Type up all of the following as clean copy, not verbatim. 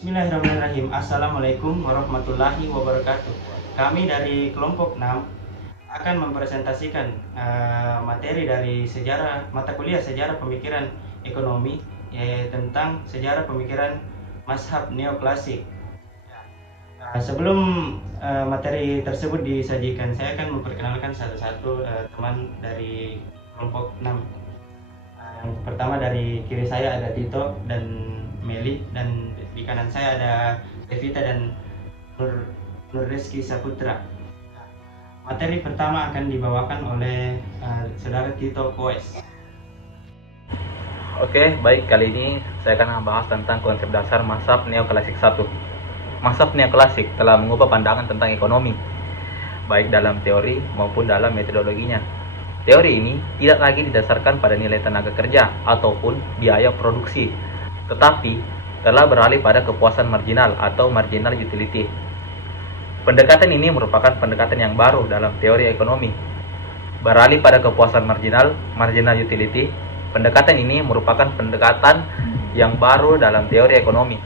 Bismillahirrahmanirrahim. Assalamualaikum warahmatullahi wabarakatuh. Kami dari kelompok 6 akan mempresentasikan materi dari mata kuliah sejarah pemikiran ekonomi tentang sejarah pemikiran mazhab neoklasik. Sebelum materi tersebut disajikan, saya akan memperkenalkan satu-satu teman dari kelompok 6. Yang pertama, dari kiri saya ada Tito dan Meli, dan di kanan saya ada Devita dan Nurreski Saputra. Materi pertama akan dibawakan oleh saudara Tito Koes. Oke, baik, kali ini saya akan membahas tentang konsep dasar mazhab neoklasik 1. Mazhab neoklasik telah mengubah pandangan tentang ekonomi, baik dalam teori maupun dalam metodologinya. Teori ini tidak lagi didasarkan pada nilai tenaga kerja ataupun biaya produksi, tetapi telah beralih pada kepuasan marginal atau marginal utility. Pendekatan ini merupakan pendekatan yang baru dalam teori ekonomi. Beralih pada kepuasan marginal utility, pendekatan ini merupakan pendekatan yang baru dalam teori ekonomi.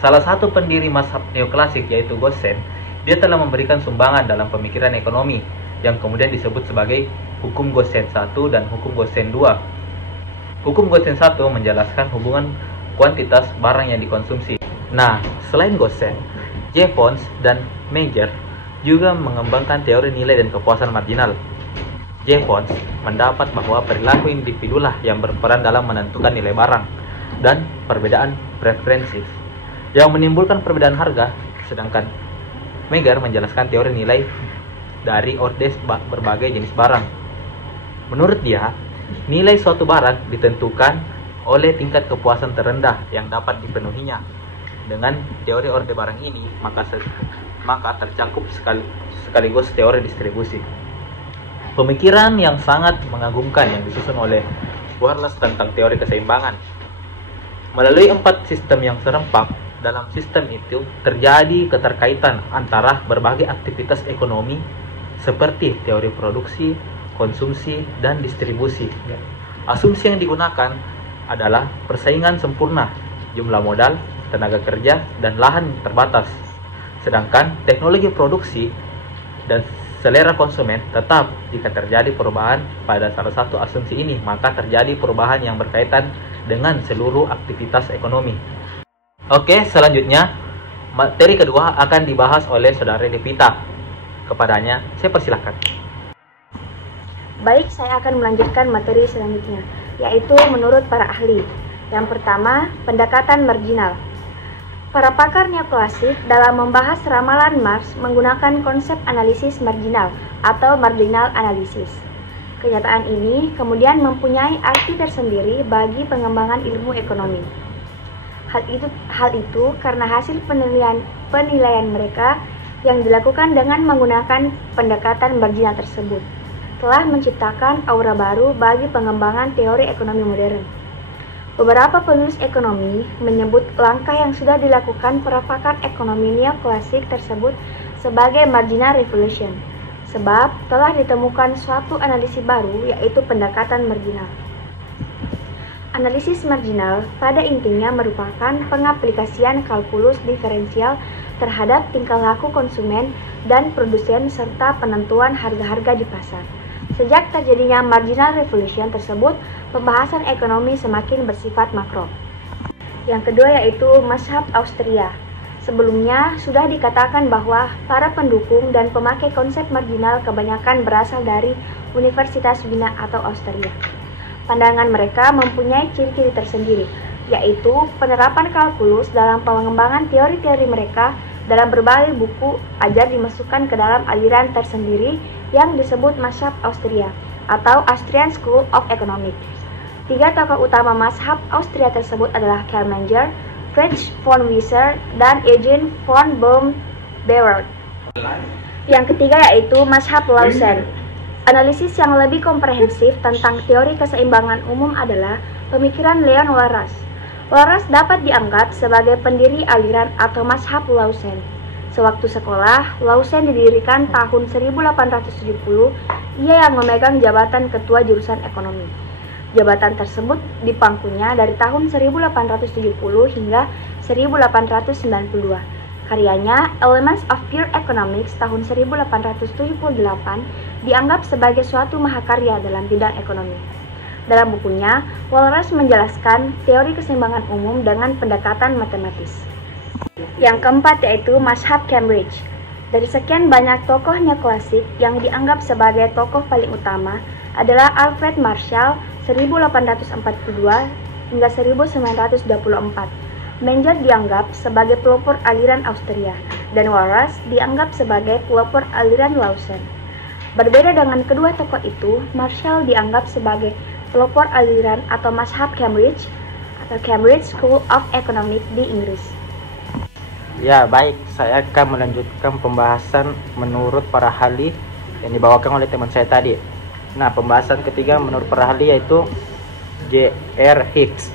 Salah satu pendiri mazhab neoklasik yaitu Gosen, dia telah memberikan sumbangan dalam pemikiran ekonomi yang kemudian disebut sebagai hukum Gosen 1 dan hukum Gosen 2. Hukum Gosen 1 menjelaskan hubungan kuantitas barang yang dikonsumsi. Nah, selain Gosen, Jevons dan Menger juga mengembangkan teori nilai dan kepuasan marginal. Jevons mendapat bahwa perilaku individulah yang berperan dalam menentukan nilai barang dan perbedaan preferensi yang menimbulkan perbedaan harga, sedangkan Menger menjelaskan teori nilai dari ordes berbagai jenis barang. Menurut dia, nilai suatu barang ditentukan oleh tingkat kepuasan terendah yang dapat dipenuhinya. Dengan teori orde barang ini, maka tercakup sekaligus teori distribusi. Pemikiran yang sangat mengagumkan yang disusun oleh Wallace tentang teori keseimbangan. Melalui 4 sistem yang serempak, dalam sistem itu terjadi keterkaitan antara berbagai aktivitas ekonomi seperti teori produksi, konsumsi, dan distribusi. Asumsi yang digunakan adalah persaingan sempurna, jumlah modal, tenaga kerja, dan lahan terbatas. Sedangkan teknologi produksi dan selera konsumen tetap. Jika terjadi perubahan pada salah satu asumsi ini, maka terjadi perubahan yang berkaitan dengan seluruh aktivitas ekonomi. Oke, selanjutnya materi kedua akan dibahas oleh saudara Devita. Kepadanya, saya persilahkan. Baik, saya akan melanjutkan materi selanjutnya, yaitu menurut para ahli. Yang pertama, pendekatan marginal. Para pakar neoklasik dalam membahas ramalan Marx menggunakan konsep analisis marginal atau marginal analysis. Kenyataan ini kemudian mempunyai arti tersendiri bagi pengembangan ilmu ekonomi. Hal itu karena hasil penilaian mereka yang dilakukan dengan menggunakan pendekatan marginal tersebut telah menciptakan aura baru bagi pengembangan teori ekonomi modern. Beberapa penulis ekonomi menyebut langkah yang sudah dilakukan para pakar ekonomi neoklasik tersebut sebagai marginal revolution, sebab telah ditemukan suatu analisis baru, yaitu pendekatan marginal. Analisis marginal pada intinya merupakan pengaplikasian kalkulus diferensial terhadap tingkah laku konsumen dan produsen serta penentuan harga-harga di pasar. Sejak terjadinya marginal revolution tersebut, pembahasan ekonomi semakin bersifat makro. Yang kedua yaitu mazhab Austria. Sebelumnya sudah dikatakan bahwa para pendukung dan pemakai konsep marginal kebanyakan berasal dari Universitas Wina atau Austria. Pandangan mereka mempunyai ciri-ciri tersendiri, yaitu penerapan kalkulus dalam pengembangan teori-teori mereka. Dalam berbagai buku ajar dimasukkan ke dalam aliran tersendiri yang disebut mazhab Austria atau Austrian School of Economics. 3 tokoh utama mazhab Austria tersebut adalah Karl Menger, Friedrich von Wieser, dan Eugen von Bohm-Bawerk. Yang ketiga yaitu mazhab Lausanne. Analisis yang lebih komprehensif tentang teori keseimbangan umum adalah pemikiran Leon Walras. Walras dapat dianggap sebagai pendiri aliran atau mazhab Lausanne. Sewaktu sekolah, Lausanne didirikan tahun 1870. Ia yang memegang jabatan ketua jurusan ekonomi. Jabatan tersebut dipangkunya dari tahun 1870 hingga 1892. Karyanya Elements of Pure Economics tahun 1878 dianggap sebagai suatu mahakarya dalam bidang ekonomi. Dalam bukunya, Walras menjelaskan teori keseimbangan umum dengan pendekatan matematis. Yang keempat yaitu Mazhab Cambridge. Dari sekian banyak tokoh neoklasik yang dianggap sebagai tokoh paling utama adalah Alfred Marshall 1842 hingga 1924. Menger dianggap sebagai pelopor aliran Austria dan Walras dianggap sebagai pelopor aliran Lawson. Berbeda dengan kedua tokoh itu, Marshall dianggap sebagai pelopor aliran atau Mazhab Cambridge atau Cambridge School of Economics di Inggris. Ya, baik, saya akan melanjutkan pembahasan menurut para ahli yang dibawakan oleh teman saya tadi. Nah, pembahasan ketiga menurut para ahli yaitu J.R. Hicks.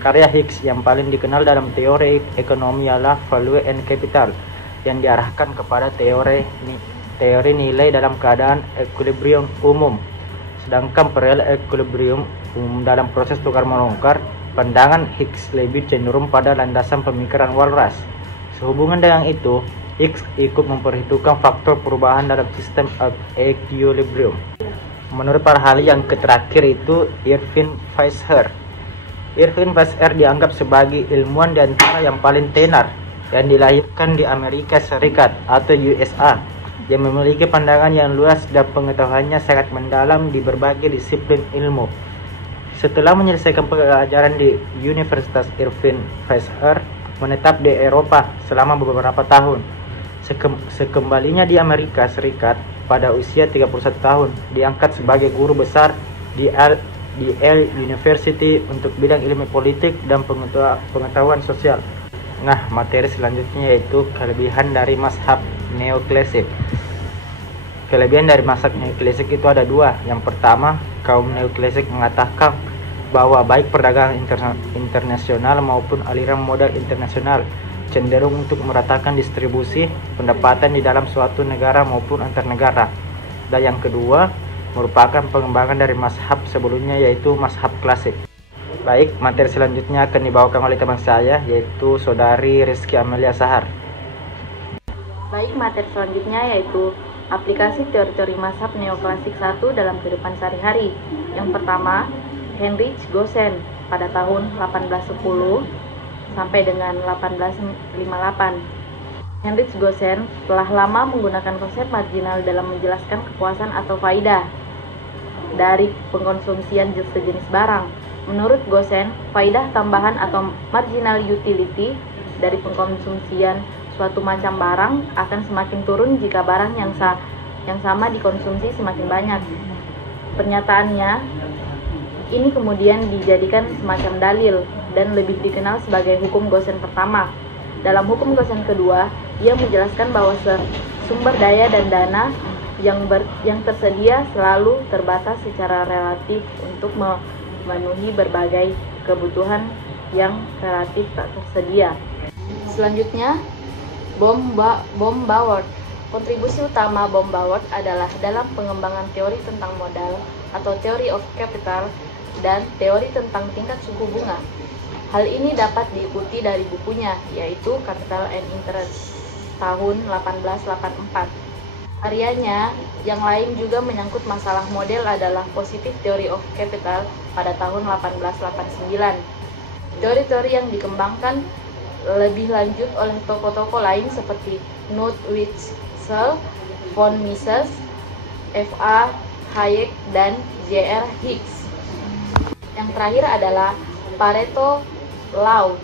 Karya Hicks yang paling dikenal dalam teori ekonomi ialah Value and Capital, yang diarahkan kepada teori nilai dalam keadaan equilibrium umum. Sedangkan perihal equilibrium umum dalam proses tukar-menukar, pandangan Hicks lebih cenderung pada landasan pemikiran Walras. Sehubungan dengan itu, Hicks ikut memperhitungkan faktor perubahan dalam sistem equilibrium. Menurut para ahli yang terakhir itu Irving Fisher. Irving Fisher dianggap sebagai ilmuwan di antara yang paling tenar yang dilahirkan di Amerika Serikat atau USA, yang memiliki pandangan yang luas dan pengetahuannya sangat mendalam di berbagai disiplin ilmu. Setelah menyelesaikan pelajaran di Universitas Irving Fisher menetap di Eropa selama beberapa tahun. Sekembalinya di Amerika Serikat pada usia 31 tahun, diangkat sebagai guru besar di Yale University untuk bidang ilmu politik dan pengetahuan sosial. Nah, materi selanjutnya yaitu kelebihan dari mazhab neoklasik. Kelebihan dari mazhab neoklasik itu ada dua. Yang pertama, kaum neoklasik mengatakan bahwa baik perdagangan internasional maupun aliran modal internasional cenderung untuk meratakan distribusi pendapatan di dalam suatu negara maupun antar negara. Dan yang kedua, merupakan pengembangan dari mazhab sebelumnya yaitu mazhab klasik. Baik, materi selanjutnya akan dibawakan oleh teman saya yaitu Saudari Rizky Amelia Sahar. Baik, materi selanjutnya yaitu aplikasi teori-teori mazhab neoklasik 1 dalam kehidupan sehari-hari. Yang pertama, Heinrich Gosen pada tahun 1810 sampai dengan 1858. Heinrich Gosen telah lama menggunakan konsep marginal dalam menjelaskan kepuasan atau faidah dari pengkonsumsian sejenis barang. Menurut Gosen, faidah tambahan atau marginal utility dari pengkonsumsian suatu macam barang akan semakin turun jika barang yang sama dikonsumsi semakin banyak. Pernyataannya ini kemudian dijadikan semacam dalil dan lebih dikenal sebagai hukum Gosen pertama. Dalam hukum Gosen kedua, ia menjelaskan bahwa sumber daya dan dana yang tersedia selalu terbatas secara relatif untuk memenuhi berbagai kebutuhan yang relatif tak tersedia. Selanjutnya, Baumwold. Kontribusi utama Baumwold adalah dalam pengembangan teori tentang modal atau theory of capital dan teori tentang tingkat suku bunga. Hal ini dapat diikuti dari bukunya, yaitu Capital and Interest tahun 1884. Karyanya yang lain juga menyangkut masalah model adalah Positive Theory of Capital pada tahun 1889. Teori-teori yang dikembangkan lebih lanjut oleh tokoh-tokoh lain seperti Knut Wicksell, von Mises, F.A. Hayek, dan J.R. Hicks. Yang terakhir adalah Pareto Law.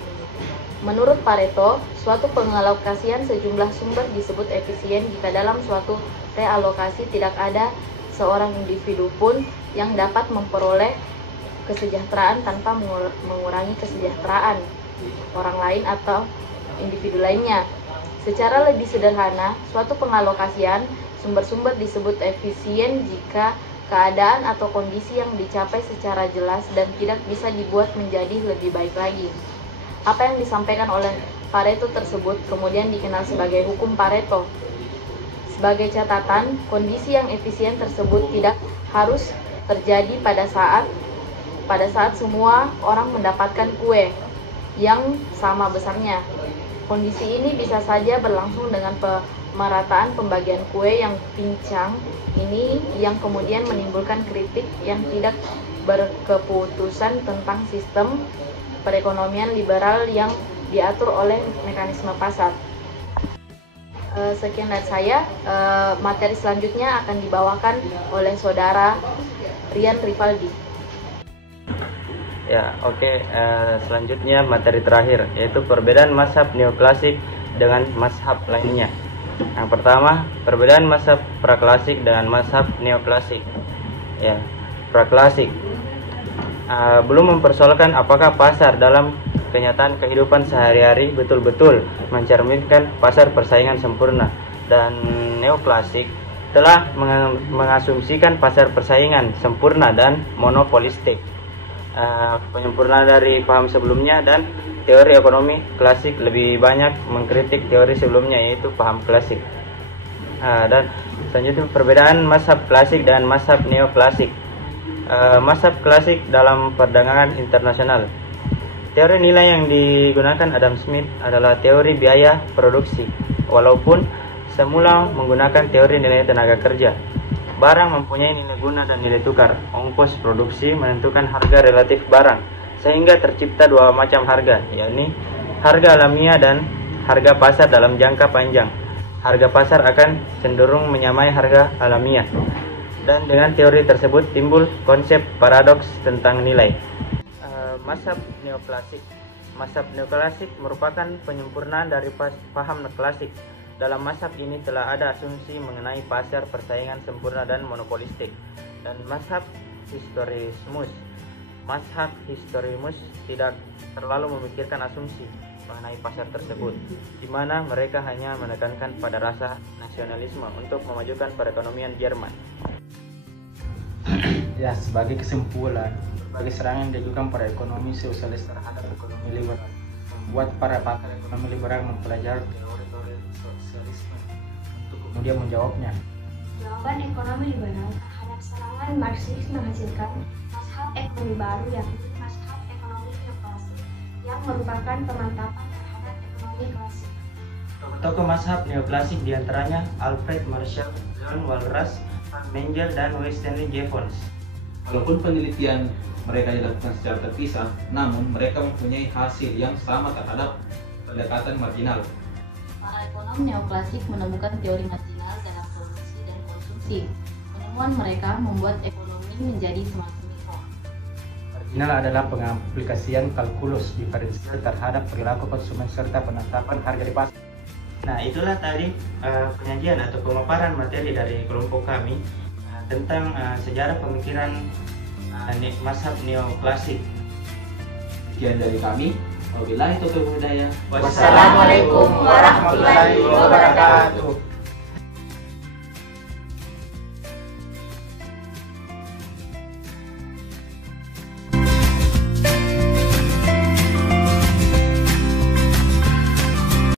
Menurut Pareto, suatu pengalokasian sejumlah sumber disebut efisien jika dalam suatu realokasi tidak ada seorang individu pun yang dapat memperoleh kesejahteraan tanpa mengurangi kesejahteraan orang lain atau individu lainnya. Secara lebih sederhana, suatu pengalokasian sumber-sumber disebut efisien jika keadaan atau kondisi yang dicapai secara jelas dan tidak bisa dibuat menjadi lebih baik lagi. Apa yang disampaikan oleh Pareto tersebut kemudian dikenal sebagai hukum Pareto. Sebagai catatan, kondisi yang efisien tersebut tidak harus terjadi pada saat semua orang mendapatkan kue. yang sama besarnya. Kondisi ini bisa saja berlangsung dengan pemerataan pembagian kue yang pincang ini yang kemudian menimbulkan kritik yang tidak berkeputusan tentang sistem perekonomian liberal yang diatur oleh mekanisme pasar. Sekian dari saya. Materi selanjutnya akan dibawakan oleh saudara Rian Rivaldi. Ya, oke. Selanjutnya materi terakhir, yaitu perbedaan mazhab neoklasik dengan mazhab lainnya. Yang pertama, perbedaan mazhab praklasik dengan mazhab neoklasik. Ya, praklasik belum mempersoalkan apakah pasar dalam kenyataan kehidupan sehari-hari betul-betul mencerminkan pasar persaingan sempurna, dan neoklasik telah mengasumsikan pasar persaingan sempurna dan monopolistik. Penyempurnaan dari paham sebelumnya, dan teori ekonomi klasik lebih banyak mengkritik teori sebelumnya, yaitu paham klasik. Dan selanjutnya perbedaan mazhab klasik dan mazhab neoklasik. Mazhab klasik dalam perdagangan internasional. Teori nilai yang digunakan Adam Smith adalah teori biaya produksi, walaupun semula menggunakan teori nilai tenaga kerja. Barang mempunyai nilai guna dan nilai tukar. Ongkos produksi menentukan harga relatif barang, sehingga tercipta dua macam harga, yakni harga alamiah dan harga pasar dalam jangka panjang. Harga pasar akan cenderung menyamai harga alamiah, dan dengan teori tersebut timbul konsep paradoks tentang nilai. Mazhab neoklasik. Mazhab neoklasik merupakan penyempurnaan dari paham klasik. Dalam mazhab ini telah ada asumsi mengenai pasar persaingan sempurna dan monopolistik. Dan mazhab historismus. Mazhab historismus tidak terlalu memikirkan asumsi mengenai pasar tersebut, di mana mereka hanya menekankan pada rasa nasionalisme untuk memajukan perekonomian Jerman. Ya, sebagai kesimpulan, berbagai serangan yang dilakukan pada ekonomi sosialis terhadap ekonomi liberal membuat para pakar ekonomi liberal mempelajari teori-teori sosialisme untuk kemudian menjawabnya. Jawaban ekonomi liberal terhadap serangan Marxisme menghasilkan mazhab ekonomi baru, yakni mazhab ekonomi neoklasik, yang merupakan pemantapan terhadap ekonomi klasik. Tokoh mazhab neoklasik diantaranya Alfred Marshall, Leon Walras, Frank Menger, dan W. Stanley Jevons. Walaupun penelitian mereka dilakukan secara terpisah, namun mereka mempunyai hasil yang sama terhadap pendekatan marginal. Para ekonom neoklasik menemukan teori marginal dalam produksi dan konsumsi. Penemuan mereka membuat ekonomi menjadi semakin mikro. Marginal adalah pengaplikasian kalkulus diferensial terhadap perilaku konsumen serta penetapan harga di pasar. Nah, itulah tadi penyajian atau pemaparan materi dari kelompok kami tentang sejarah pemikiran mazhab neoklasik. Sekian dari kami. Wabillahi taufiq wal hidayah. Wassalamualaikum warahmatullahi wabarakatuh.